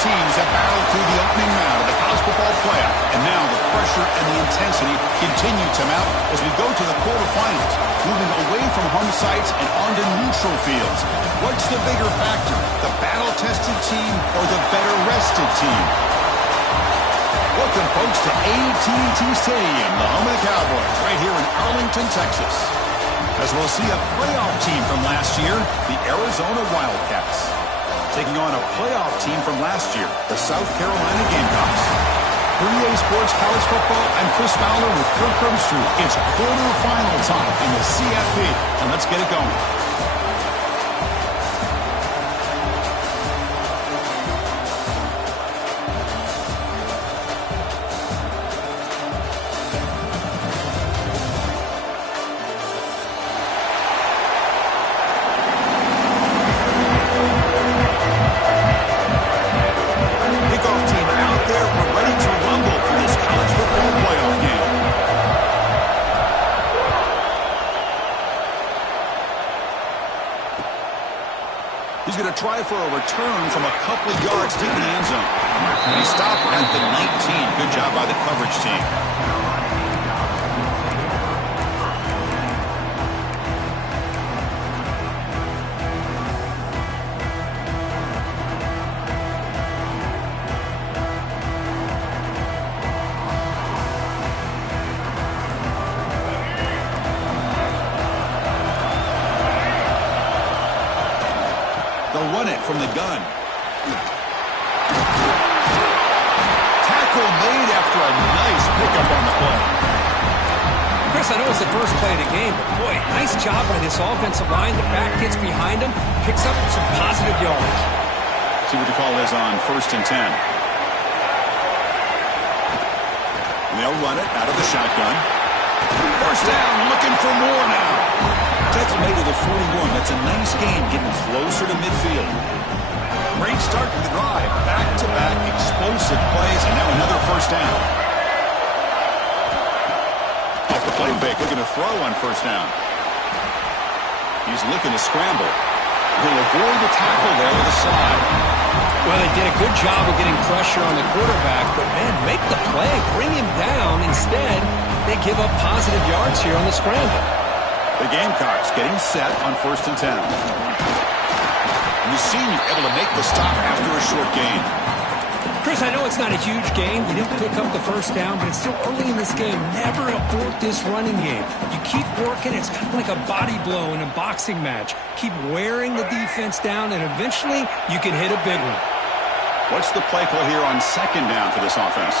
teams have battled through the opening round of the college football playoff, and now the pressure and the intensity continue to mount as we go to the quarterfinals, moving away from home sites and onto neutral fields. What's the bigger factor, the battle-tested team or the better-rested team? Welcome, folks, to S13 Stadium, the home of the Cowboys, right here in Arlington, Texas. As we'll see a playoff team from last year, the Arizona Wildcats, taking on a playoff team from last year, the South Carolina Gamecocks. For EA Sports College Football, I'm Chris Fowler with Kirk Herbstreit. It's quarterfinal time in the CFP, and let's get it going. He's going to try for a return from a couple of yards deep in the end zone. And he stopped at the 19. Good job by the coverage team. They'll run it from the gun. Tackle made after a nice pickup on the play. Chris, I know it's the first play of the game, but boy, nice job by this offensive line. The back gets behind him, picks up some positive yards. See what the call is on 1st and 10. They'll run it out of the shotgun. First down, looking for more now. Tackle made to the 41. That's a nice gain, getting closer to midfield. Great start to the drive. Back-to-back explosive plays, and now another first down. Off the play fake, looking to throw on first down. He's looking to scramble. He'll avoid the tackle there with a slide. Well, they did a good job of getting pressure on the quarterback, but, man, make the play, bring him down. Instead, they give up positive yards here on the scramble. The Gamecocks getting set on 1st and 10. And the senior able to make the stop after a short gain. Chris, I know it's not a huge gain. You didn't pick up the first down, but it's still early in this game. Never abort this running game. You keep working. It's kind of like a body blow in a boxing match. Keep wearing the defense down, and eventually you can hit a big one. What's the play call here on 2nd down for this offense?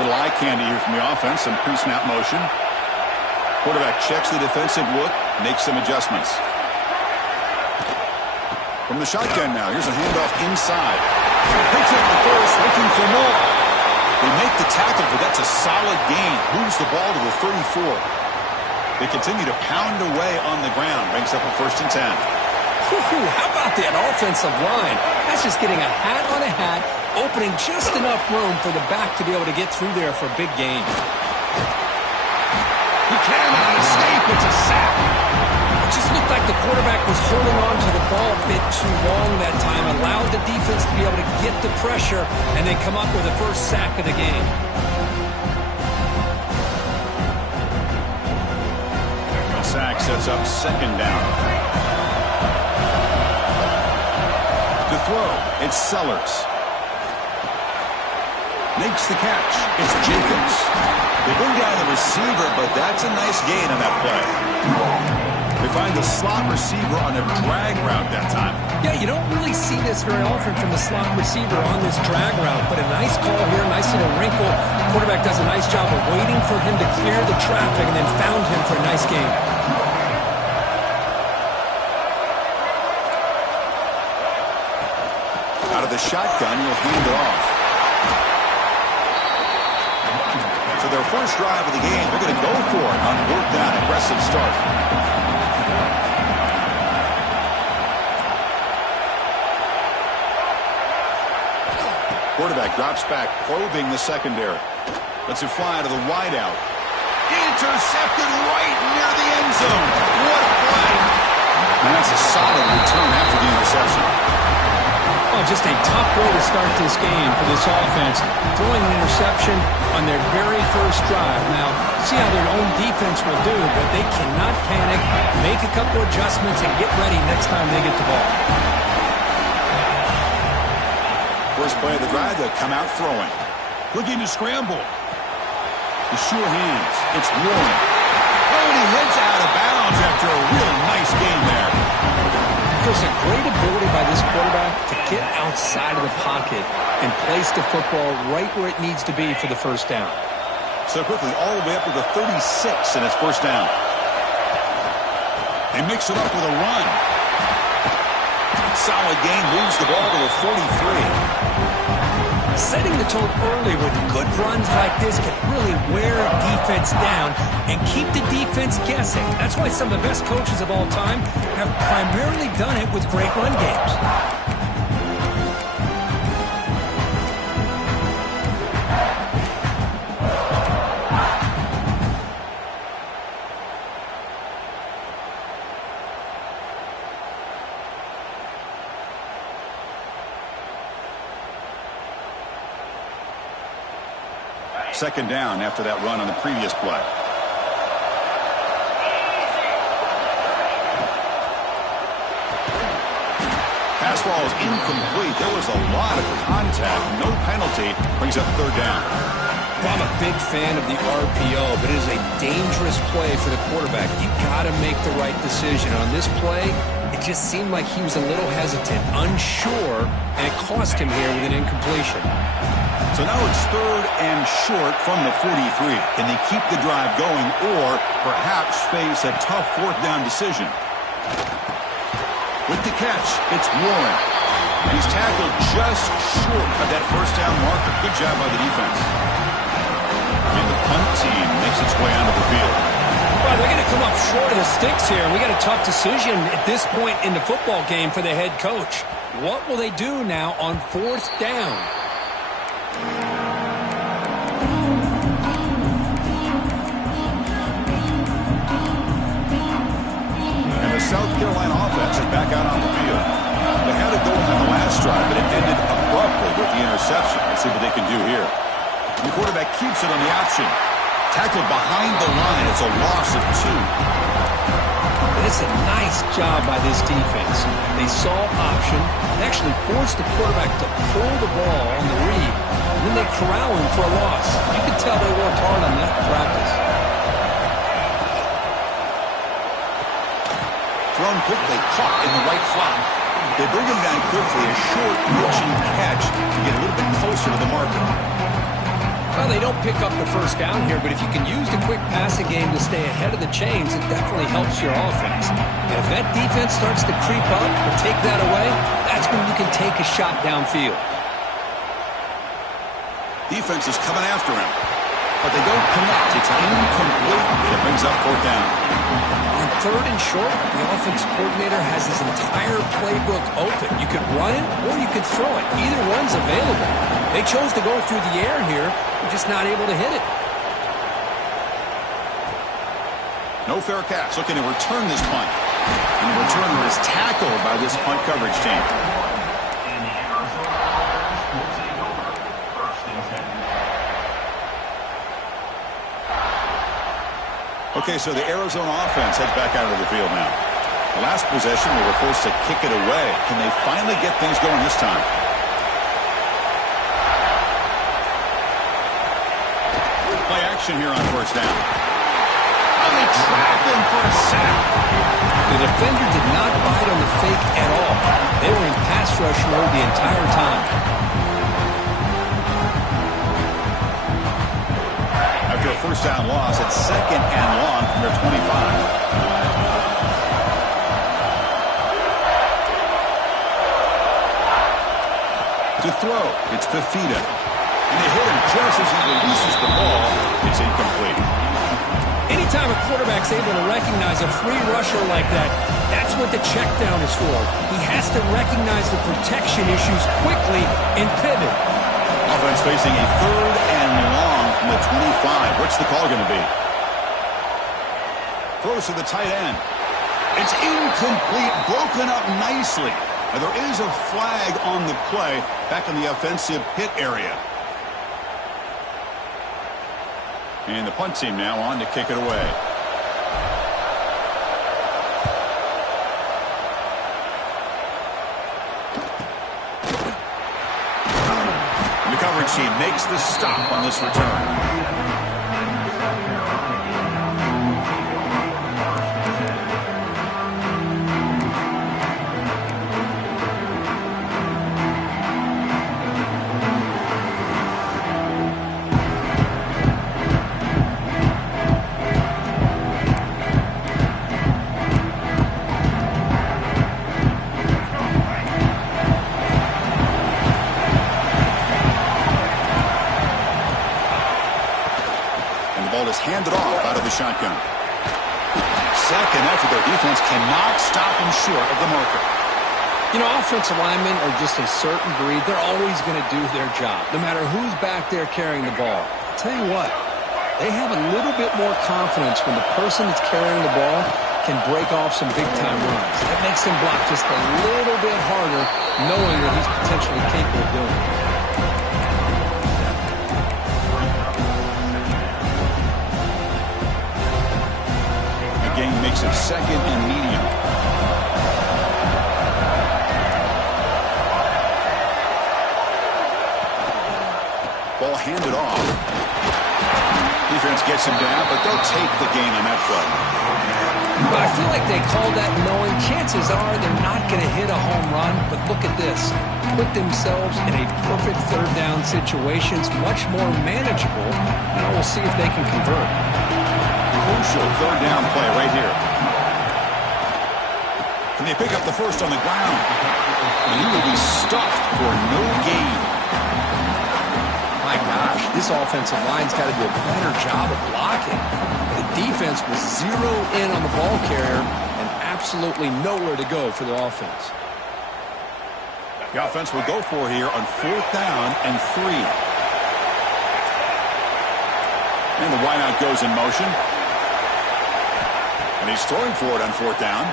Little eye candy here from the offense, some pre-snap motion. Quarterback checks the defensive look, makes some adjustments. From the shotgun now, here's a handoff inside. Picks up the first, looking for more. They make the tackle, but that's a solid gain. Moves the ball to the 34. They continue to pound away on the ground. Brings up a 1st and 10. How about that offensive line? That's just getting a hat on a hat, opening just enough room for the back to be able to get through there for a big gain. He cannot escape. It's a sack. It just looked like the quarterback was holding on to the ball a bit too long that time, allowed the defense to be able to get the pressure and then come up with the first sack of the game. Sack sets up 2nd down. To throw, it's Sellers. Makes the catch. It's Jacobs. They bring down the receiver, but that's a nice gain on that play. They find the slot receiver on a drag route that time. Yeah, you don't really see this very often from the slot receiver on this drag route, but a nice call here, nice little wrinkle. The quarterback does a nice job of waiting for him to clear the traffic and then found him for a nice gain. Out of the shotgun, he'll hand it off. So their first drive of the game, they're going to go for it on 4th down. Aggressive start. Quarterback drops back, probing the secondary. Lets it fly to the wideout. Intercepted right near the end zone. What a play. And that's a solid return after the interception. Oh, just a tough way to start this game for this offense. Throwing an interception on their very first drive. Now, see how their own defense will do, but they cannot panic, make a couple adjustments, and get ready next time they get the ball. First play of the drive, they'll come out throwing. Looking to scramble. The sure hands. It's Warren. Oh, and he heads out of bounds after a really nice game there. There's a great ability by this quarterback to get outside of the pocket and place the football right where it needs to be for the first down. So quickly, all the way up to the 36, and it's first down. They mix it up with a run. Solid gain, moves the ball to the 43. Setting the tone early with good runs like this can really wear a defense down and keep the defense guessing. That's why some of the best coaches of all time have primarily done it with great run games. Second down after that run on the previous play. Pass ball is incomplete. There was a lot of contact. No penalty. Brings up third down. Well, I'm a big fan of the RPO, but it is a dangerous play for the quarterback. You got to make the right decision. On this play, it just seemed like he was a little hesitant, unsure, and it cost him here with an incompletion. So now it's third and short from the 43. Can they keep the drive going or perhaps face a tough fourth down decision? With the catch, it's Warren. He's tackled just short of that first down marker. Good job by the defense. And the punt team makes its way onto the field. Well, they're going to come up short of the sticks here. We got a tough decision at this point in the football game for the head coach. What will they do now on fourth down? And the South Carolina offense is back out on the field. They had it going on the last drive, but it ended abruptly with the interception. Let's see what they can do here. The quarterback keeps it on the option. Tackled behind the line. It's a loss of 2. It's a nice job by this defense. They saw option, actually forced the quarterback to pull the ball on the read, and then they corral him for a loss. You can tell they worked hard on that in practice. Thrown quickly, caught in the right slot. They bring him down quickly, a short, reaching catch to get a little bit closer to the marker. Well, they don't pick up the first down here, but if you can use the quick passing game to stay ahead of the chains, it definitely helps your offense. And if that defense starts to creep up and take that away, that's when you can take a shot downfield. Defense is coming after him, but they don't connect. It's incomplete, and it brings up fourth down. On third and short, the offense coordinator has his entire playbook open. You could run it or you could throw it. Either one's available. They chose to go through the air here. They're just not able to hit it. No fair catch. Looking to return this punt. And the returner is tackled by this punt coverage team. Okay, so the Arizona offense heads back out of the field now. The last possession, they were forced to kick it away. Can they finally get things going this time? Play action here on first down. And they trap him for a sack. The defender did not bite on the fake at all. They were in pass rush mode the entire time. After a first down loss, it's second and long from their 25. To throw, it's Fafita. And they hit him just as he releases the ball. It's incomplete. Anytime a quarterback's able to recognize a free rusher like that, that's what the check down is for. He has to recognize the protection issues quickly and pivot. Offense facing a third and long from the 25. What's the call going to be? Throws to the tight end. It's incomplete, broken up nicely. Now, there is a flag on the play back in the offensive hit area. And the punt team now on to kick it away. The coverage team makes the stop on this return. Handed off out of the shotgun. Second effort, their defense cannot stop him short of the marker. You know, offensive linemen are just a certain breed. They're always going to do their job, no matter who's back there carrying the ball. I'll tell you what, they have a little bit more confidence when the person that's carrying the ball can break off some big-time runs. That makes him block just a little bit harder, knowing that he's potentially capable of doing it. Makes it second and medium. Ball handed off. Defense gets him down, but they'll take the gain on that play. But I feel like they called that knowing chances are they're not going to hit a home run. But look at this. Put themselves in a perfect third down situation. It's much more manageable. Now we'll see if they can convert. Crucial third down play right here. And they pick up the first on the ground. And he will be stuffed for no gain. My gosh, this offensive line's got to do a better job of blocking. The defense was zero in on the ball carrier and absolutely nowhere to go for the offense. The offense will go for here on 4th down and 3. And the wideout goes in motion. And he's throwing for it on 4th down.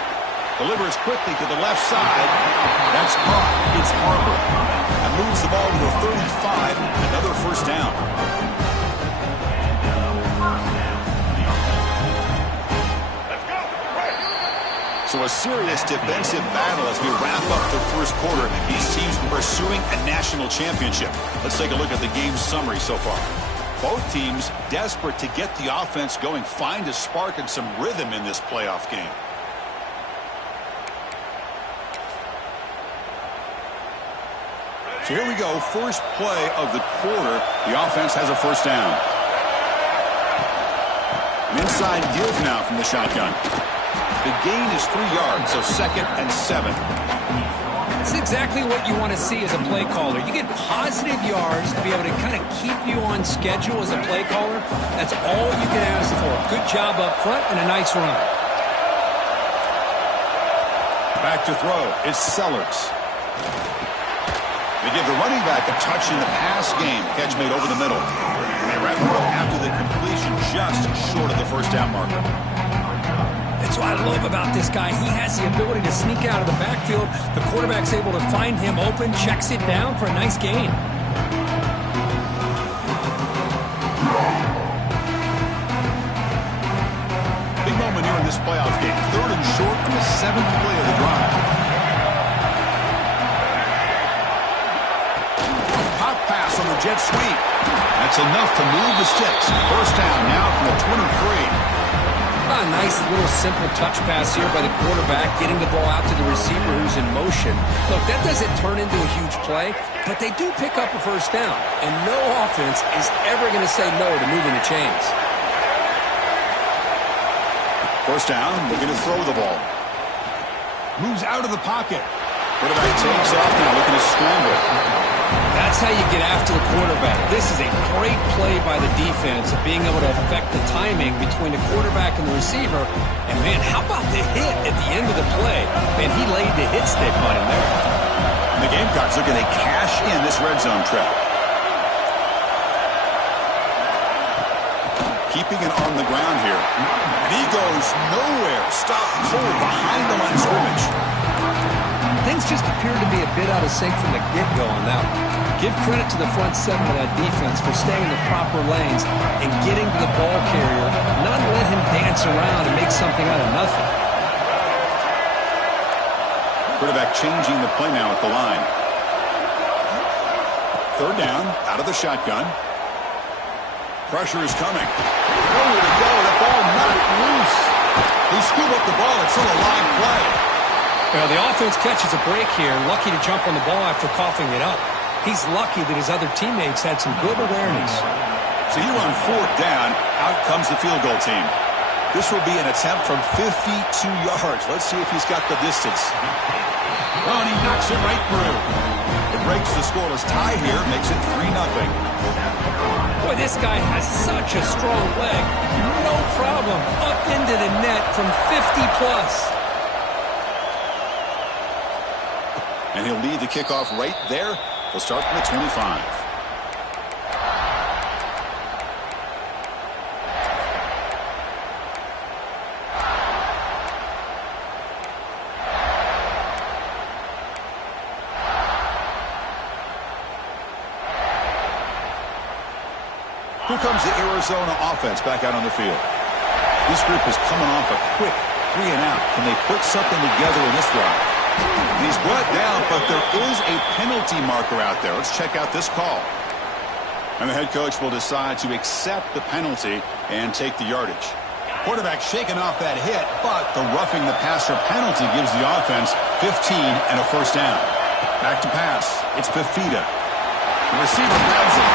Delivers quickly to the left side. That's caught. It's Harper. And moves the ball to the 35. Another first down. So a serious defensive battle as we wrap up the first quarter. These teams pursuing a national championship. Let's take a look at the game summary so far. Both teams desperate to get the offense going, find a spark and some rhythm in this playoff game. So here we go, first play of the quarter. The offense has a first down. An inside give now from the shotgun. The gain is 3 yards, so 2nd and 7. That's exactly what you want to see as a play caller. You get positive yards to be able to kind of keep you on schedule as a play caller. That's all you can ask for. Good job up front and a nice run. Back to throw. It's Sellers. They give the running back a touch in the pass game. Catch made over the middle. They wrap it up after the completion, just short of the first down marker. That's what I love about this guy. He has the ability to sneak out of the backfield. The quarterback's able to find him open, checks it down for a nice gain. Big moment here in this playoff game. 3rd and short on the 7th play of the drive. Pop pass on the jet sweep. That's enough to move the sticks. First down now from the 23. A nice little simple touch pass here by the quarterback, getting the ball out to the receiver who's in motion. Look, that doesn't turn into a huge play, but they do pick up a first down, and no offense is ever going to say no to moving the chains. First down, they're going to throw the ball. Moves out of the pocket. Quarterback takes off now, looking to scramble. That's how you get after the quarterback. This is a great play by the defense of being able to affect the timing between the quarterback and the receiver. And, man, how about the hit at the end of the play? Man, he laid the hit stick on him there. And the Gamecocks looking to cash in this red zone trap. keeping it on the ground here. And he goes nowhere. Stopped cold behind the line of scrimmage. Things just appeared to be a bit out of sync from the get-go on that one. Give credit to the front seven of that defense for staying in the proper lanes and getting to the ball carrier, not let him dance around and make something out of nothing. Quarterback changing the play now at the line. Third down, out of the shotgun. Pressure is coming. Nowhere to go. The ball knocked loose. They scoop up the ball. It's still a live play. Well, the offense catches a break here, lucky to jump on the ball after coughing it up. He's lucky that his other teammates had some good awareness. So you run fourth down, out comes the field goal team. This will be an attempt from 52 yards. Let's see if he's got the distance. Oh, and he knocks it right through. It breaks the scoreless tie here, makes it 3-0. Boy, this guy has such a strong leg. No problem. Up into the net from 50+. And he'll lead the kickoff right there. We'll start from the 25. Here comes the Arizona offense back out on the field. This group is coming off a quick 3-and-out. Can they put something together in this drive? And he's brought down, but there is a penalty marker out there. Let's check out this call. And the head coach will decide to accept the penalty and take the yardage. Quarterback shaking off that hit, but the roughing the passer penalty gives the offense 15 and a first down. Back to pass. It's Fafita. The receiver grabs him.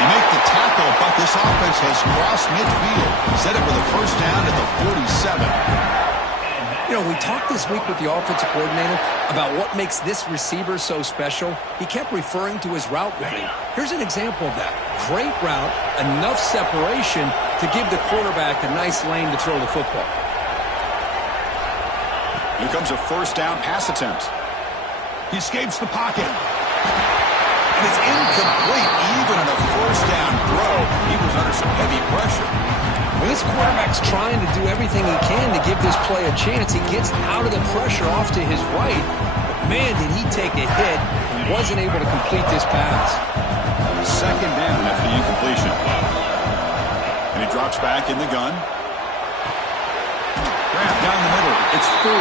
He makes the tackle, but this offense has crossed midfield. Set it for the first down at the 47. You know, we talked this week with the offensive coordinator about what makes this receiver so special. He kept referring to his route running. Here's an example of that. Great route, enough separation to give the quarterback a nice lane to throw the football. Here comes a first down pass attempt. He escapes the pocket. And it's incomplete, even in a first down throw. He was under some heavy pressure. When this quarterback's trying to do everything he can to give this play a chance, he gets out of the pressure off to his right. But man, did he take a hit and wasn't able to complete this pass. Second down after the incompletion. And he drops back in the gun. Grab down the middle. It's 4.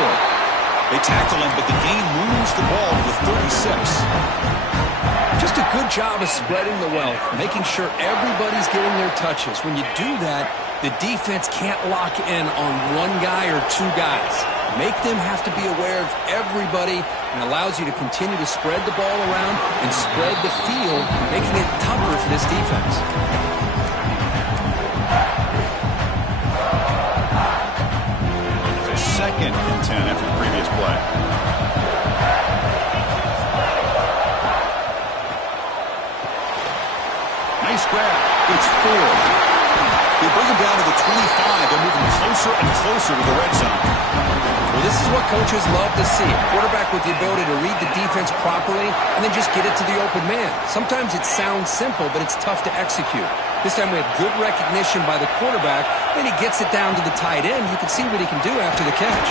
They tackle him, but the gain moves the ball to the 36. Just a good job of spreading the wealth, making sure everybody's getting their touches. When you do that, the defense can't lock in on one guy or two guys. Make them have to be aware of everybody, and allows you to continue to spread the ball around and spread the field, making it tougher for this defense. It's a 2nd and 10 after the previous play. Nice grab. It's 4. They bring him down to the 25 and moving closer and closer to the red zone. Well, this is what coaches love to see. A quarterback with the ability to read the defense properly and then just get it to the open man. Sometimes it sounds simple, but it's tough to execute. This time we have good recognition by the quarterback. Then he gets it down to the tight end. You can see what he can do after the catch.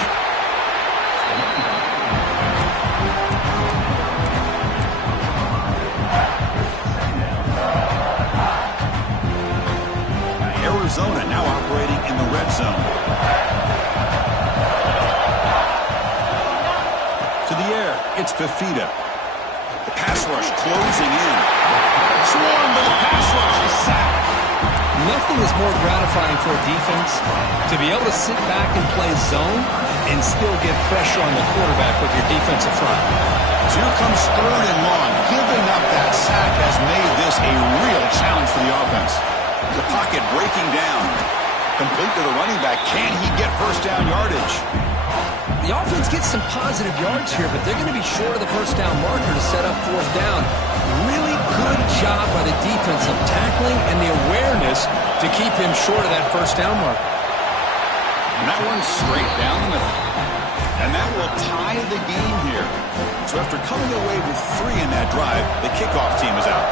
Arizona now operating in the red zone. To the air, it's Fafita. The pass rush closing in. Swarm, but the pass rush is sacked. Nothing is more gratifying for a defense to be able to sit back and play zone and still get pressure on the quarterback with your defensive front. So here comes 3rd and long. Giving up that sack has made this a real challenge for the offense. The pocket breaking down. Complete to the running back. Can he get first down yardage? The offense gets some positive yards here, but they're going to be short of the first down marker to set up 4th down. Really good job by the defense of tackling and the awareness to keep him short of that first down marker. And that one's straight down the middle. And that will tie the game here. So after coming away with 3 in that drive, the kickoff team is out.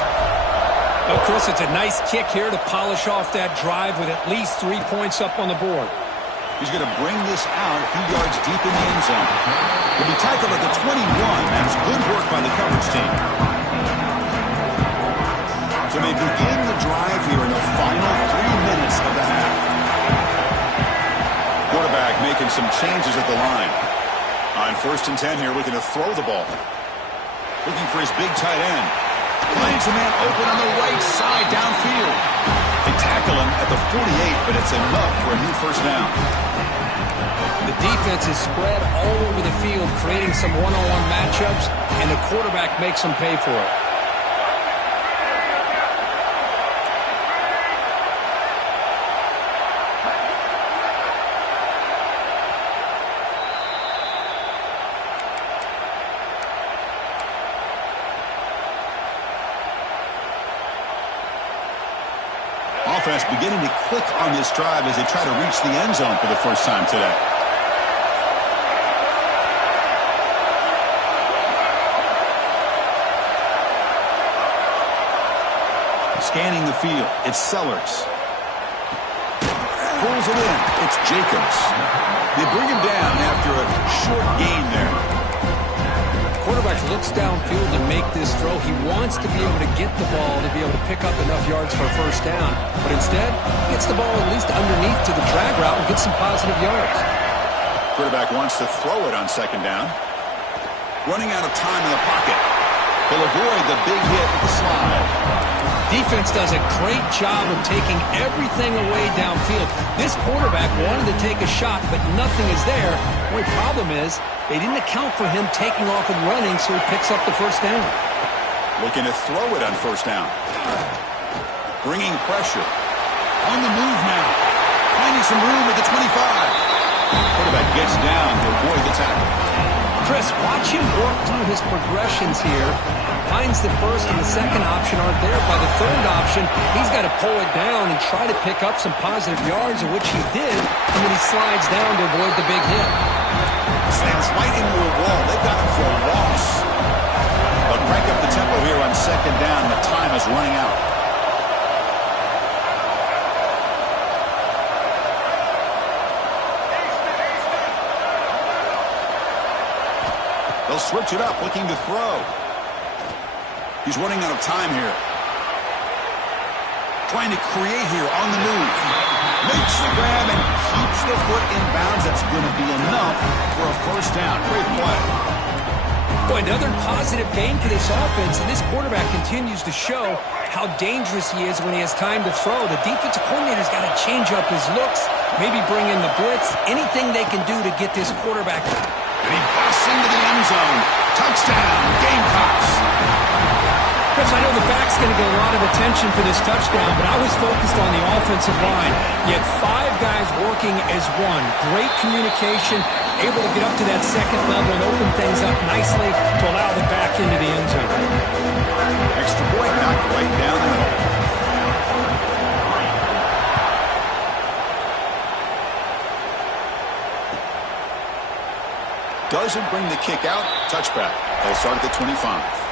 Well, Chris, it's a nice kick here to polish off that drive with at least 3 points up on the board. He's going to bring this out a few yards deep in the end zone. He'll be tackled at the 21. That's good work by the coverage team. So they begin the drive here in the final 3 minutes of the half. Quarterback making some changes at the line. On 1st and 10 here, looking to throw the ball. Looking for his big tight end. Finds a man open on the right side downfield. They tackle him at the 48, but it's enough for a new first down. The defense is spread all over the field, creating some one-on-one matchups, and the quarterback makes them pay for it. Offense beginning to click on this drive as they try to reach the end zone for the first time today. Scanning the field, it's Sellers. Pulls it in, it's Jacobs. They bring him down after a short gain there. Quarterback looks downfield to make this throw. He wants to be able to get the ball to be able to pick up enough yards for a first down. But instead, he gets the ball at least underneath to the drag route and gets some positive yards. Quarterback wants to throw it on 2nd down. Running out of time in the pocket. He'll avoid the big hit with the slide. Defense does a great job of taking everything away downfield. This quarterback wanted to take a shot, but nothing is there. The only problem is they didn't account for him taking off and running, so he picks up the first down. Looking to throw it on 1st down. Bringing pressure. On the move now. Finding some room at the 25. Quarterback gets down to avoid the tackle. Chris, watch him work through his progressions here. Finds the first and the second option aren't there. By the third option, he's got to pull it down and try to pick up some positive yards, of which he did, and then he slides down to avoid the big hit. Slams right into a wall. They got him for a loss. But crank up the tempo here on 2nd down. The time is running out. They'll switch it up, looking to throw. He's running out of time here. Trying to create here on the move. Makes the grab and keeps the foot in bounds. That's going to be enough for a first down. Great play. Boy, another positive game for this offense, and this quarterback continues to show how dangerous he is when he has time to throw. The defensive coordinator's got to change up his looks, maybe bring in the blitz, anything they can do to get this quarterback. And he busts into the end zone. Touchdown, Gamecocks. Chris, I know the back's going to get a lot of attention for this touchdown, but I was focused on the offensive line. You had 5 guys working as one. Great communication, able to get up to that second level and open things up nicely to allow the back into the end zone. Extra point knocked right down the middle. Doesn't bring the kick out. Touchback. They'll start at the 25.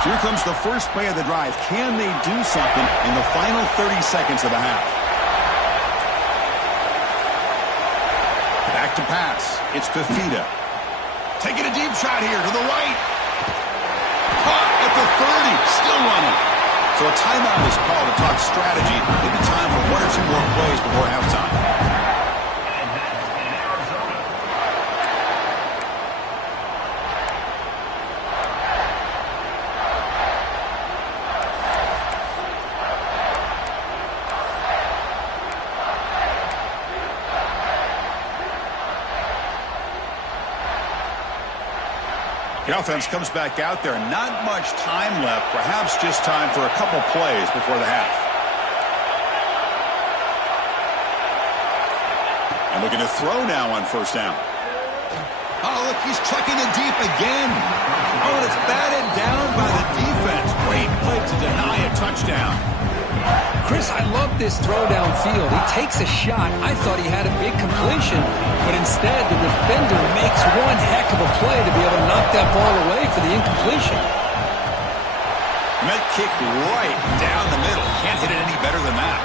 Here comes the first play of the drive. Can they do something in the final 30 seconds of the half? Back to pass. It's Fafita. Taking a deep shot here to the right. Caught at the 30. Still running. So a timeout is called to talk strategy. Maybe time for 1 or 2 more plays before halftime. The offense comes back out there. Not much time left. Perhaps just time for a couple plays before the half. And looking to throw now on 1st down. Oh, look, he's chucking it deep again. Oh, and it's batted down by the defense. Great play to deny a touchdown. Chris, I love this throw downfield. He takes a shot. I thought he had a big completion, but instead the defender makes one heck of a play to be able to knock that ball away for the incompletion. Met kick right down the middle. Can't hit it any better than that.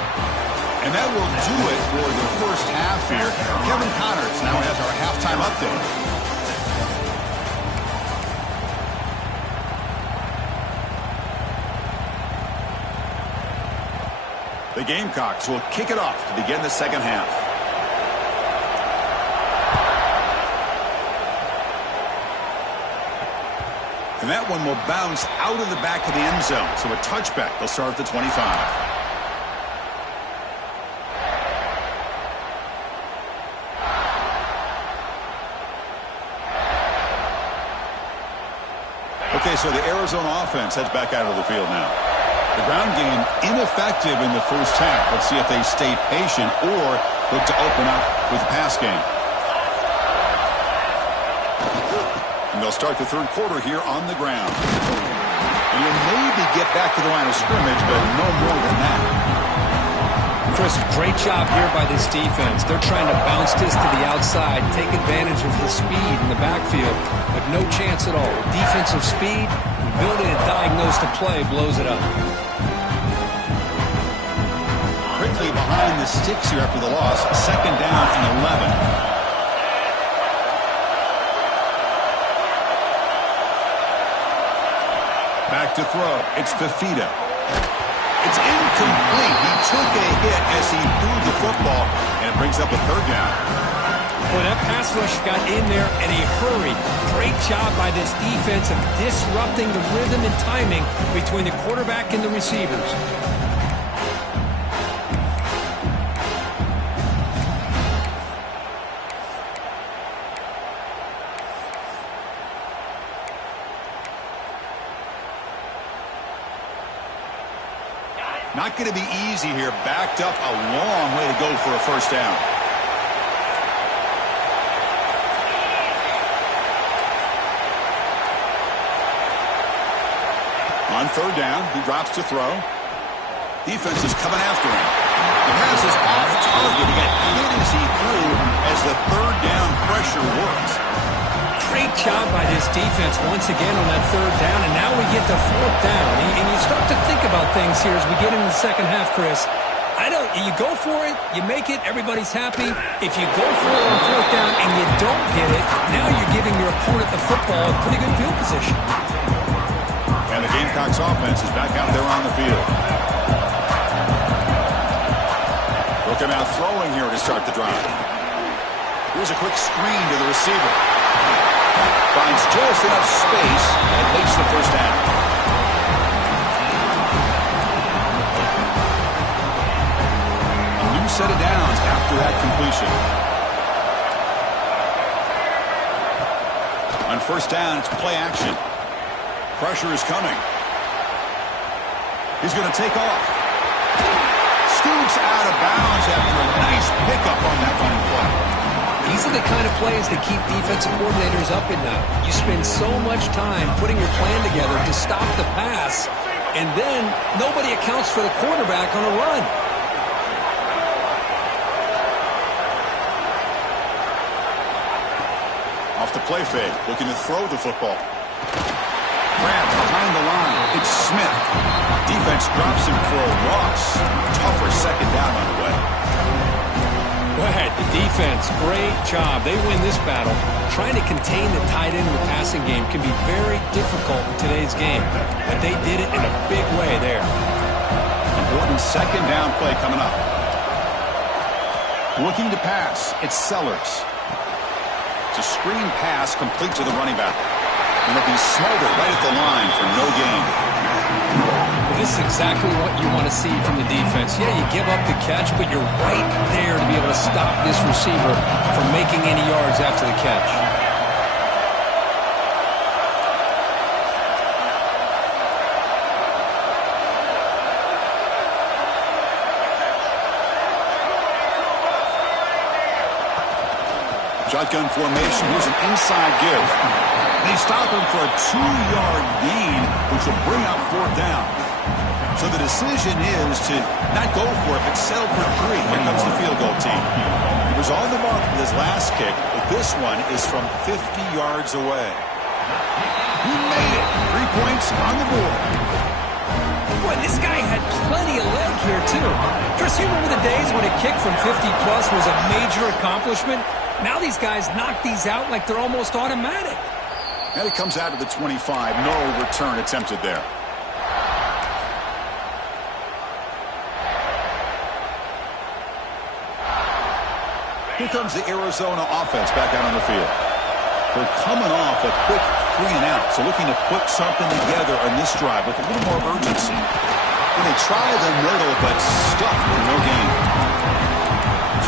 And that will do it for the first half here. Kevin Connors now has our halftime update. The Gamecocks will kick it off to begin the second half. And that one will bounce out of the back of the end zone. So a touchback. They'll start at the 25. Okay, so the Arizona offense heads back out of the field now. The ground game ineffective in the first half. Let's see if they stay patient or look to open up with the pass game. And they'll start the third quarter here on the ground. And you'll maybe get back to the line of scrimmage, but no more than that. Chris, great job here by this defense. They're trying to bounce this to the outside, take advantage of the speed in the backfield, but no chance at all. Defensive speed, ability to diagnose the play, blows it up. Quickly behind the sticks here after the loss. Second down and 11. Back to throw. It's Fafita. It's incomplete. He took a hit as he threw the football, and it brings up a third down. Well, that pass rush got in there in a hurry. Great job by this defense of disrupting the rhythm and timing between the quarterback and the receivers. Not going to be easy here. Backed up a long way to go for a first down. On third down, he drops to throw. Defense is coming after him. The pass is off target. He got hit as he threw as the third down pressure works. Great job by this defense once again on that third down, and now we get to fourth down. And you start to think about things here as we get into the second half, Chris. You go for it, you make it, everybody's happy. If you go for it on fourth down and you don't get it, now you're giving your opponent the football a pretty good field position. And the Gamecocks offense is back out there on the field. Looking out throwing here to start the drive. Here's a quick screen to the receiver. Finds just enough space and makes the first down. A new set of downs after that completion. On first down, it's play action. Pressure is coming. He's going to take off. Scoots out of bounds after a nice pickup on that running play. These are the kind of plays that keep defensive coordinators up at night. You spend so much time putting your plan together to stop the pass, and then nobody accounts for the quarterback on a run. Off the play fake, looking to throw the football. Grab behind the line. It's Smith. Defense drops him for a loss. Tougher second down on the way. Well, the defense, great job. They win this battle. Trying to contain the tight end in the passing game can be very difficult in today's game, but they did it in a big way there. Important second down play coming up. Looking to pass, it's Sellers. It's a screen pass complete to the running back. And it'll be Smolder right at the line for no gain. This is exactly what you want to see from the defense. Yeah, you give up the catch, but you're right there to be able to stop this receiver from making any yards after the catch. Shotgun formation. Here's an inside give. They stop him for a 2-yard gain, which will bring up 4th down. So the decision is to not go for it, but settle for 3. Here comes the field goal team. He was on the mark with his last kick, but this one is from 50 yards away. He made it. 3 points on the board. Boy, this guy had plenty of leg here, too. Chris, you remember the days when a kick from 50-plus was a major accomplishment? Now these guys knock these out like they're almost automatic. And it comes out of the 25. No return attempted there. Here comes the Arizona offense back out on the field. They're coming off a quick 3-and-out, so looking to put something together on this drive with a little more urgency. When they try the middle, but stuck for no gain.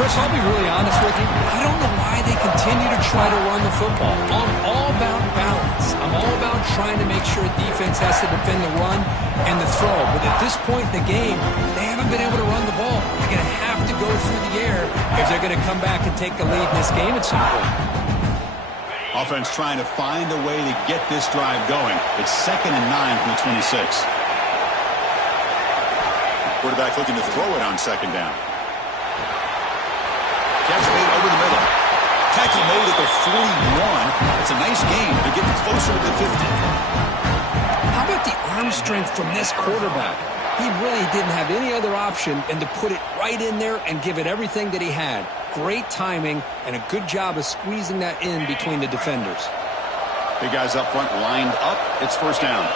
Chris, I'll be really honest with you. I don't know why they continue to try to run the football. I'm all about balance. I'm all about trying to make sure defense has to defend the run and the throw. But at this point in the game, they haven't been able to run the ball. They're going to have to go through the air if they're going to come back and take the lead in this game at some point. Offense trying to find a way to get this drive going. It's 2nd and 9 from the 26. Quarterback looking to throw it on 2nd down. Catch made over the middle. Tackle made at the 41. It's a nice gain. They're getting closer to the 50. How about the arm strength from this quarterback? He really didn't have any other option than to put it right in there and give it everything that he had. Great timing and a good job of squeezing that in between the defenders. Big guys up front lined up. It's 1st down.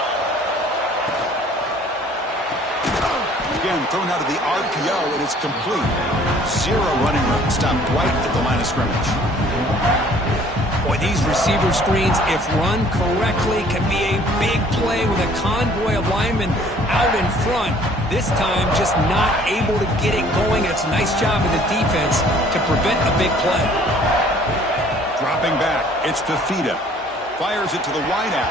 Again, thrown out of the RPO, and it's complete. 0 running room. Stopped right at the line of scrimmage. Boy, these receiver screens, if run correctly, can be a big play with a convoy of linemen out in front. This time, just not able to get it going. It's a nice job of the defense to prevent a big play. Dropping back, it's Fafita. Fires it to the wideout.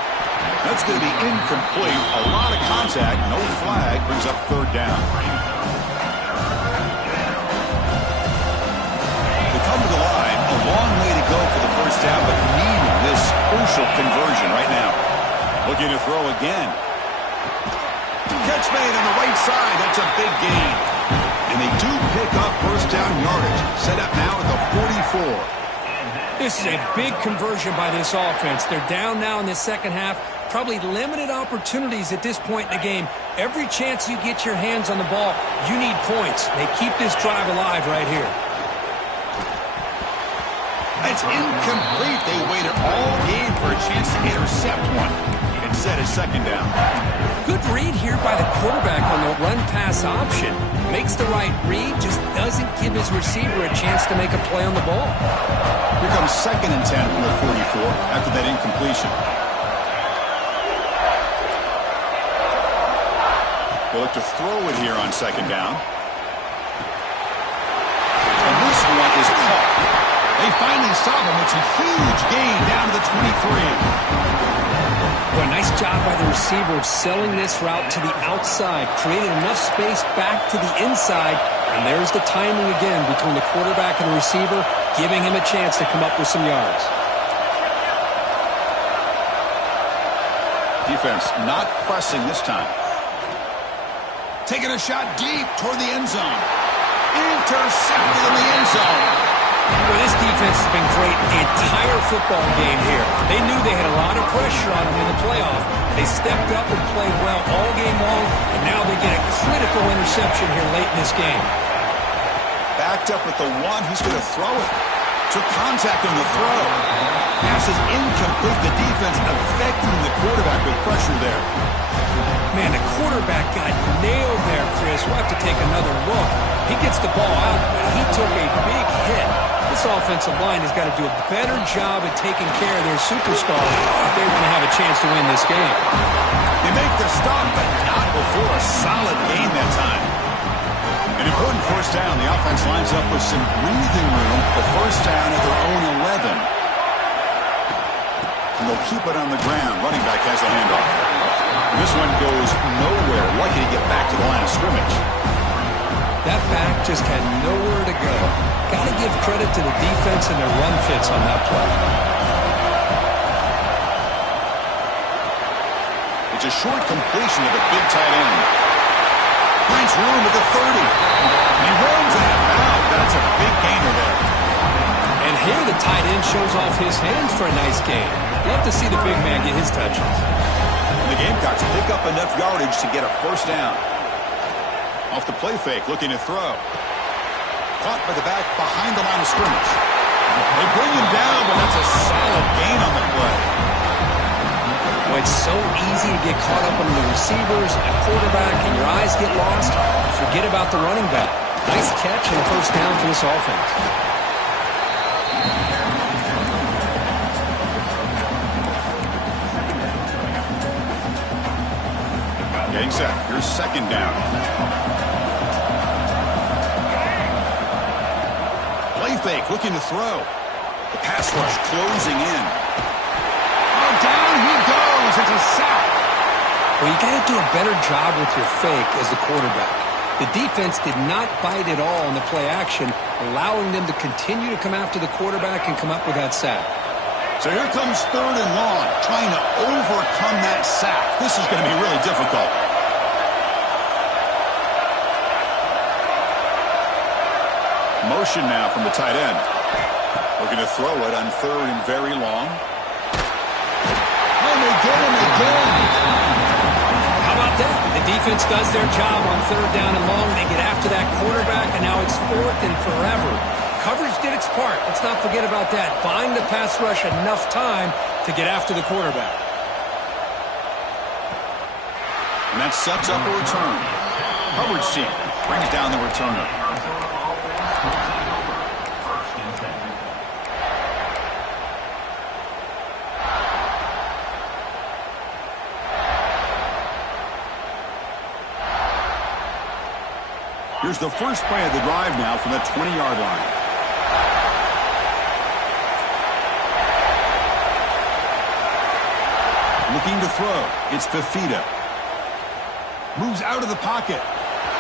That's going to be incomplete. A lot of contact, no flag, brings up 3rd down. They come to the line, a long way to go for the 1st down, but needing this crucial conversion right now. Looking to throw again. Catch made on the right side. That's a big gain. And they do pick up 1st down yardage. Set up now at the 44. This is a big conversion by this offense. They're down now in the 2nd half. Probably limited opportunities at this point in the game. Every chance you get your hands on the ball, you need points. They keep this drive alive right here. It's incomplete. They waited all game for a chance to intercept one. Instead, it's 2nd down. Good read here by the quarterback on the run-pass option. Makes the right read, just doesn't give his receiver a chance to make a play on the ball. Here comes 2nd and 10 from the 44 after that incompletion. They'll look to throw it here on 2nd down. And this one is caught. They finally stop him. It's a huge gain down to the 23. Well, nice job by the receiver of selling this route to the outside, created enough space back to the inside, and there's the timing again between the quarterback and the receiver, giving him a chance to come up with some yards. Defense not pressing this time. Taking a shot deep toward the end zone. Intercepted in the end zone. Well, this defense has been great the entire football game here. They knew they had a lot of pressure on them in the playoff. They stepped up and played well all game long, and now they get a critical interception here late in this game. Backed up at the 1. He's going to throw it. Took contact on the throw. Pass is incomplete. The defense affecting the quarterback with pressure there. Man, the quarterback got nailed there, Chris. We'll have to take another look. He gets the ball out, but he took a big hit. This offensive line has got to do a better job at taking care of their superstar if they want to have a chance to win this game. They make the stop, but not before a solid gain that time. An important 1st down. The offense lines up with some breathing room. The 1st down at their own 11. And they'll keep it on the ground. Running back has the handoff. This one goes nowhere. Lucky to get back to the line of scrimmage. That back just had nowhere to go. Got to give credit to the defense and their run fits on that play. It's a short completion of the big tight end. Finds room at the 30. And he runs it out. That's a big gainer there. And here the tight end shows off his hands for a nice gain. Love to see the big man get his touches. The Gamecocks pick up enough yardage to get a first down. Off the play fake, looking to throw. Caught by the back behind the line of scrimmage. They bring him down, but that's a solid gain on the play. Well, it's so easy to get caught up on the receivers and the quarterback, and your eyes get lost. Forget about the running back. Nice catch and a first down for this offense. Getting set. Here's second down. Play fake, looking to throw. The pass rush closing in. Oh, down he goes. It's a sack. Well, you got to do a better job with your fake as the quarterback. The defense did not bite at all on the play action, allowing them to continue to come after the quarterback and come up with that sack. So here comes third and long, trying to overcome that sack. This is going to be really difficult. Motion now from the tight end. Looking to throw it on third and very long. And they get him again. How about that? The defense does their job on third down and long. They get after that quarterback, and now it's fourth and forever. Coverage did its part. Let's not forget about that. Buying the pass rush enough time to get after the quarterback. And that sets up a return. Coverage team brings down the returner. Here's the first play of the drive now from the 20-yard line. Looking to throw. It's Fafita. Moves out of the pocket.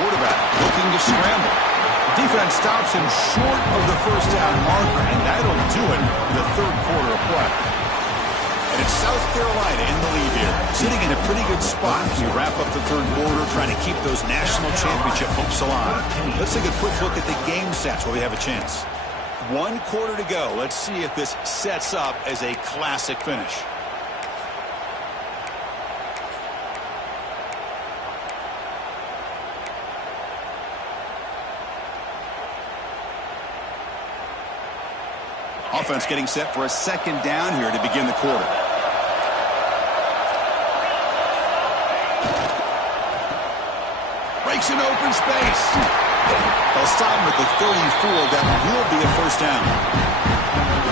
Quarterback looking to scramble. Defense stops him short of the first down marker, and that'll do it in the third quarter of play. And it's South Carolina in the lead here, sitting in a pretty good spot as we wrap up the third quarter, trying to keep those national championship hopes alive. Let's take a quick look at the game stats while we have a chance. 1 quarter to go. Let's see if this sets up as a classic finish. Offense getting set for a second down here to begin the quarter. Breaks an open space. They'll stop him at the 34. That will be a first down.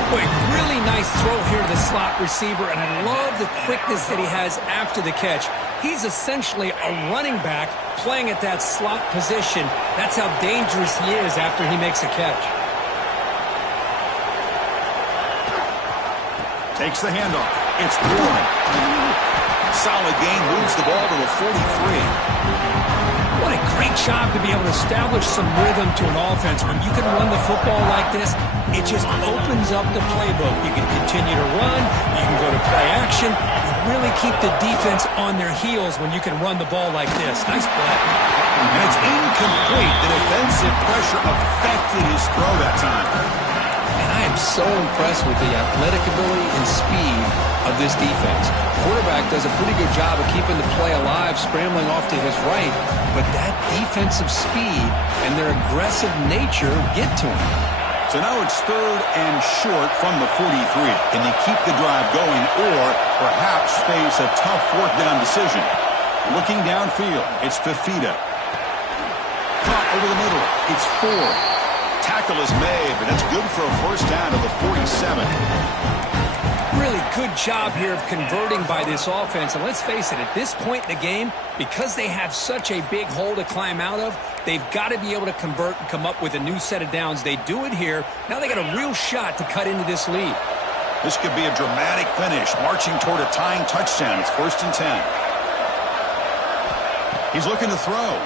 Boy, really nice throw here to the slot receiver, and I love the quickness that he has after the catch. He's essentially a running back playing at that slot position. That's how dangerous he is after he makes a catch. Takes the handoff. It's Warren. Solid gain, moves the ball to the 43. What a great job to be able to establish some rhythm to an offense. When you can run the football like this, it just opens up the playbook. You can continue to run. You can go to play action. You really keep the defense on their heels when you can run the ball like this. Nice play. And it's incomplete. The defensive pressure affected his throw that time. I am so impressed with the athletic ability and speed of this defense. Quarterback does a pretty good job of keeping the play alive, scrambling off to his right, but that defensive speed and their aggressive nature get to him. So now it's third and short from the 43. Can they keep the drive going or perhaps face a tough fourth down decision? Looking downfield, it's Fafita. Caught over the middle. It's Ford. Tackle is made, but that's good for a first down to the 47. Really good job here of converting by this offense. And let's face it, at this point in the game, because they have such a big hole to climb out of, they've got to be able to convert and come up with a new set of downs. They do it here. Now they got a real shot to cut into this lead. This could be a dramatic finish, marching toward a tying touchdown. It's 1st and 10. He's looking to throw.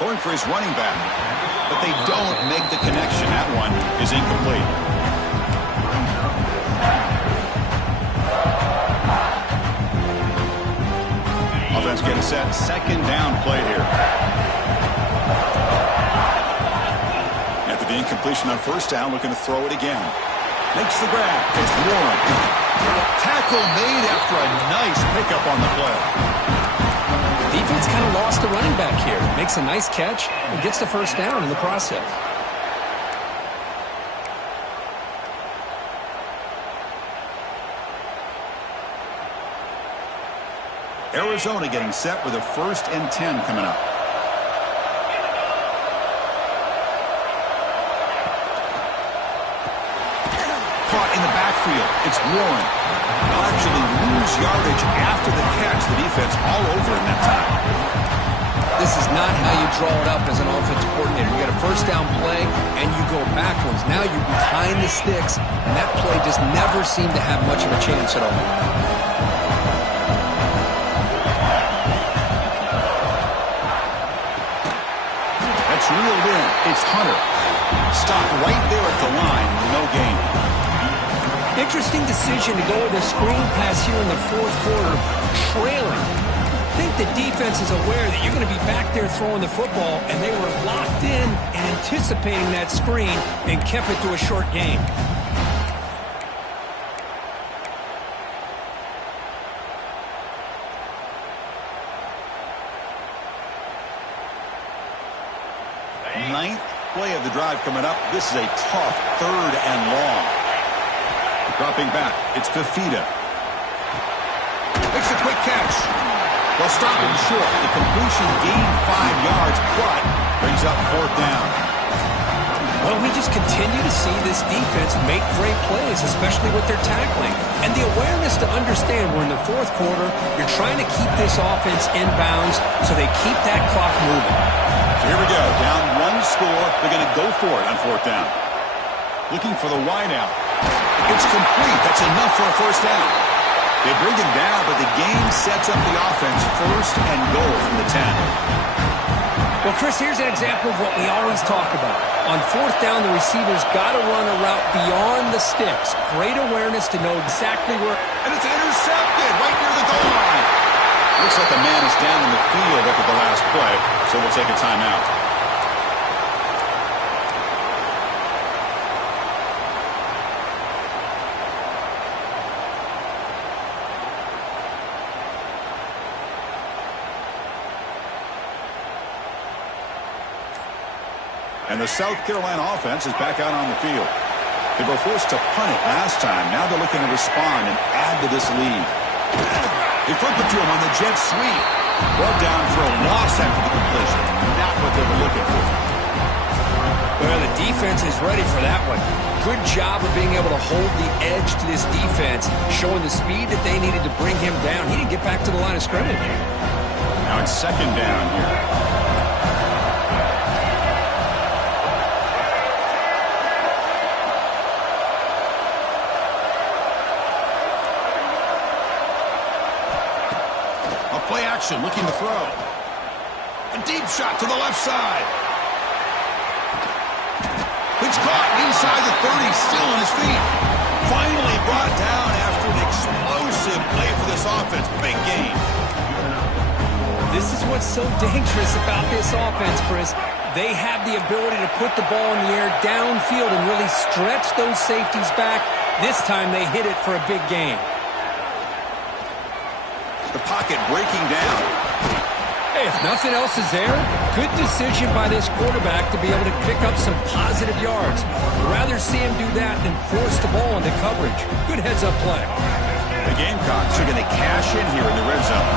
Going for his running back. But they don't make the connection. That one is incomplete. Offense getting set. Second down play here. After the incompletion on first down, looking to throw it again. Makes the grab. It's Warren. Tackle made after a nice pickup on the play. Defense kind of lost the running back here. Makes a nice catch and gets the first down in the process. Arizona getting set with a 1st and 10 coming up. Caught in the backfield. It's Warren. They'll actually lose yardage after the catch. The defense all over in that time. This is not how you draw it up as an offensive coordinator. You got a first down play, and you go backwards. Now you're behind the sticks, and that play just never seemed to have much of a chance at all. That's reeled in. It's Hunter. Stopped right there at the line. No gain. Interesting decision to go with a screen pass here in the fourth quarter, trailing. I think the defense is aware that you're going to be back there throwing the football, and they were locked in and anticipating that screen and kept it to a short gain. Ninth play of the drive coming up. This is a tough 3rd and long. Dropping back, it's Fafita. Makes a quick catch. They'll stop him short. The completion gained 5 yards, but brings up 4th down. Well, we just continue to see this defense make great plays, especially with their tackling. And the awareness to understand we're in the fourth quarter, you're trying to keep this offense in bounds so they keep that clock moving. So here we go. Down 1 score. They're going to go for it on 4th down. Looking for the wideout. It's complete. That's enough for a first down. They bring him down, but the game sets up the offense 1st and goal from the 10. Well, Chris, here's an example of what we always talk about. On 4th down, the receiver's got to run a route beyond the sticks. Great awareness to know exactly where. And it's intercepted right near the goal line. Looks like a man is down in the field after the last play, so we'll take a timeout. And the South Carolina offense is back out on the field. They were forced to punt it last time. Now they're looking to respond and add to this lead. They flip it to him on the jet sweep. Brought down for a loss after the completion. Not what they were looking for. Well, the defense is ready for that one. Good job of being able to hold the edge to this defense, showing the speed that they needed to bring him down. He didn't get back to the line of scrimmage. Now it's 2nd down here. Play action, looking to throw. A deep shot to the left side. It's caught inside the 30, still on his feet. Finally brought down after an explosive play for this offense. Big game. This is what's so dangerous about this offense, Chris. They have the ability to put the ball in the air downfield and really stretch those safeties back. This time they hit it for a big gain. The pocket breaking down. Hey, if nothing else is there, good decision by this quarterback to be able to pick up some positive yards. Rather see him do that than force the ball into coverage. Good heads-up play. The Gamecocks are going to cash in here in the red zone.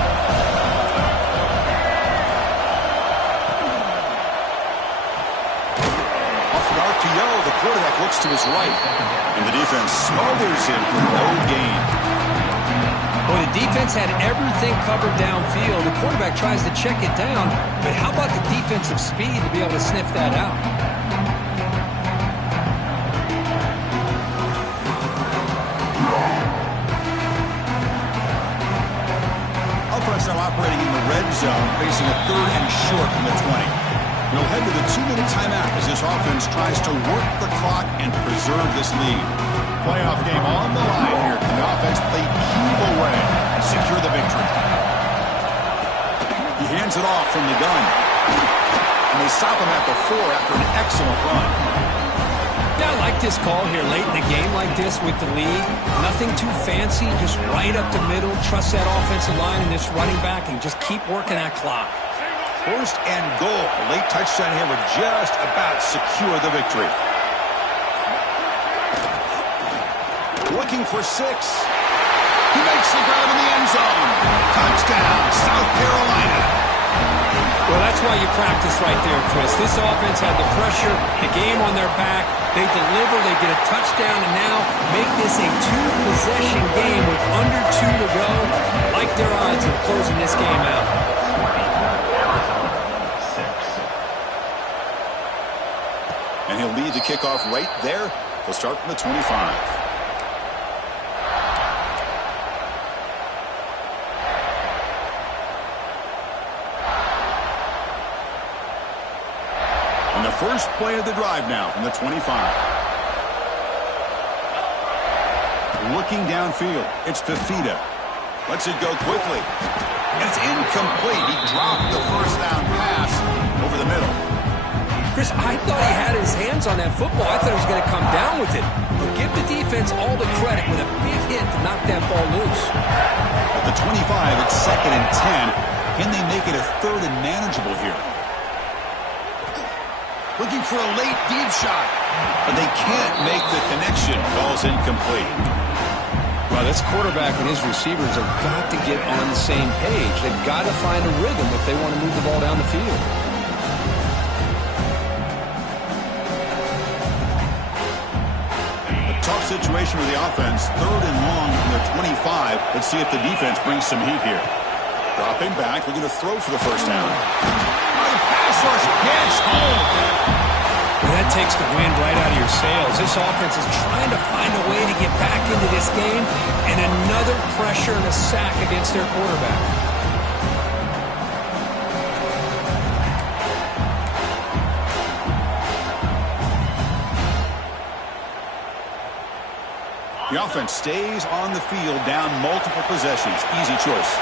Off the RPO, the quarterback looks to his right, and the defense smothers him for no gain. Well, the defense had everything covered downfield. The quarterback tries to check it down, but how about the defensive speed to be able to sniff that out? Offense now operating in the red zone, facing a 3rd and short from the 20. We'll head to the 2-minute timeout as this offense tries to work the clock and preserve this lead. Playoff game on the line here. Can the offense play keep away and secure the victory? hands it off from the gun. And they stop him at the 4 after an excellent run. Yeah, I like this call here late in the game like this with the lead. Nothing too fancy, just right up the middle. Trust that offensive line and this running back and just keep working that clock. First and goal. A late touchdown here would just about secure the victory. Looking for 6. He makes the grab in the end zone. Touchdown, South Carolina. Well, that's why you practice right there, Chris. This offense had the pressure, the game on their back. They deliver, they get a touchdown, and now make this a 2-possession game with under 2 to go. Like their odds of closing this game out. And he'll lead the kickoff right there. They'll start from the 25. And the first play of the drive now from the 25. Looking downfield, it's Fafita. Lets it go quickly. And it's incomplete. He dropped the first down pass over the middle. Chris, I thought he had his hands on that football. I thought he was going to come down with it. But give the defense all the credit with a big hit to knock that ball loose. At the 25, it's 2nd and 10. Can they make it a 3rd and manageable here? Looking for a late deep shot. But they can't make the connection. Ball's incomplete. Well, this quarterback and his receivers have got to get on the same page. They've got to find a rhythm if they want to move the ball down the field. A tough situation for the offense. 3rd and long from their 25. Let's see if the defense brings some heat here. Dropping back, looking to throw for the first down. Pass rush gets home. Well, that takes the wind right out of your sails. This offense is trying to find a way to get back into this game, and another pressure and a sack against their quarterback. The offense stays on the field, down multiple possessions. Easy choice.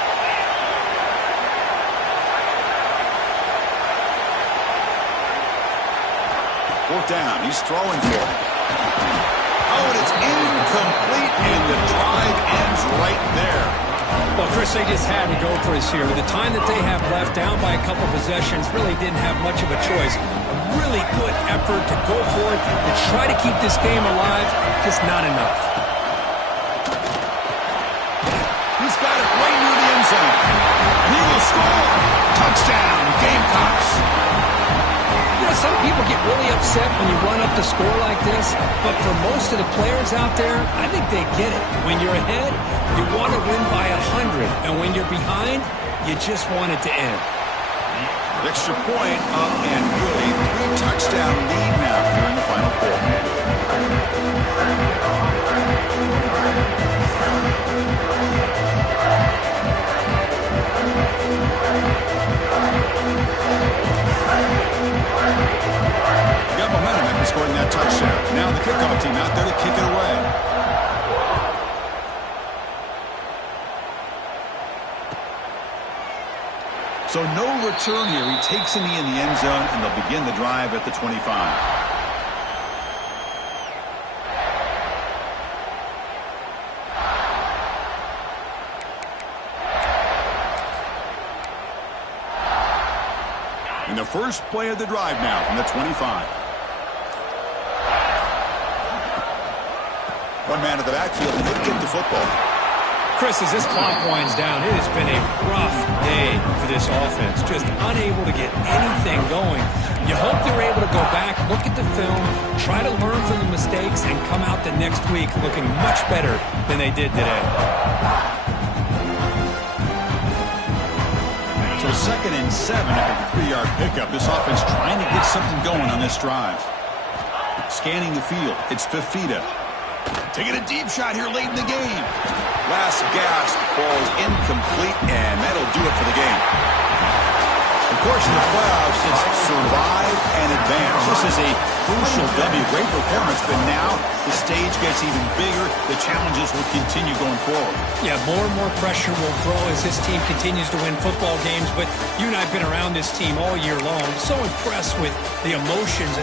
Fourth down. He's throwing for it. Oh, and it's incomplete, and the drive ends right there. Well, Chris, they just had to go for us here. With the time that they have left, down by a couple possessions, really didn't have much of a choice. A really good effort to go for it, to try to keep this game alive, just not enough. He's got it right near the end zone. And he will score. Touchdown, Gamecocks. You know, some people get really upset when you run up the score like this, but for most of the players out there, I think they get it. When you're ahead, you want to win by 100, and when you're behind, you just want it to end. Extra point up and good. A 3-touchdown lead now here in the final quarter. Got momentum after scoring that touchdown. Now the kickoff team out there to kick it away. So no return here. He takes in the end zone, and they'll begin the drive at the 25. And the first play of the drive now from the 25. One man at the backfield, and he'll get the football. Chris, as this clock winds down, it has been a rough day for this offense. Just unable to get anything going. You hope they're able to go back, look at the film, try to learn from the mistakes, and come out the next week looking much better than they did today. So 2nd and 7 after the 3-yard pickup. This offense trying to get something going on this drive. Scanning the field, it's Fafita. Taking a deep shot here late in the game. Last gasp falls incomplete, and that'll do it for the game. Of course, in the playoffs, it's survive and advance. So This is a crucial W. Great performance, but now the stage gets even bigger. The challenges will continue going forward. Yeah, more and more pressure will grow as this team continues to win football games. But you and I have been around this team all year long. So impressed with the emotions and